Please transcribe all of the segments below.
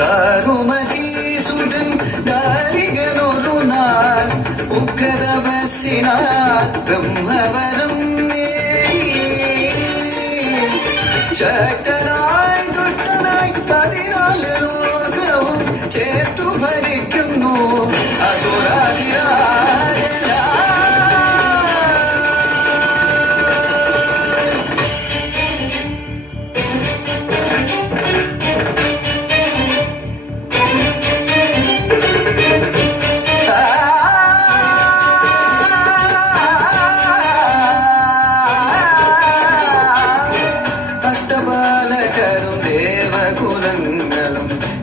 ദാരുമതീസുതൻ ദാരികനൊരു നാൾ ഉഗ്രതപസ്സിനാൽ ബ്രഹ്മവരം ശക്തനായി ദുഷ്ടനായി 14 ലോകവും ചേർത്തു ഭരിക്കുന്നു അസുരാതിരാജനാ.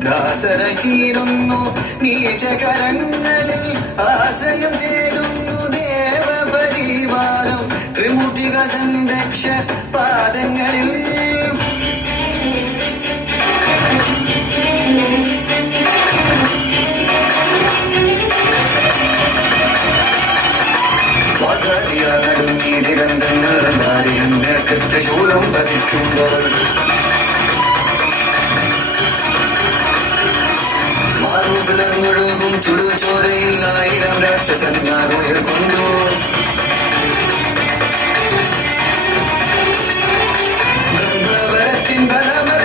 ദാസരഹീരുന്നു നീചകരങ്ങളിൽ ആശ്രയം തേടുന്നു ദേവപരിവാരം ത്രിമൂർത്തികതൻ രക്ഷ പാദങ്ങളിൽ. നടുങ്ങി നിരന്തങ്ങൾ ത്രിശൂലം പതിക്കുമ്പോൾ മാറുപിളർന്നൊഴുകും ചുടുചോരയിൽ 1000 രാക്ഷസന്മാർ ഉയർക്കൊണ്ടു. ബ്രഹ്മവരത്തിൻ ബലമർ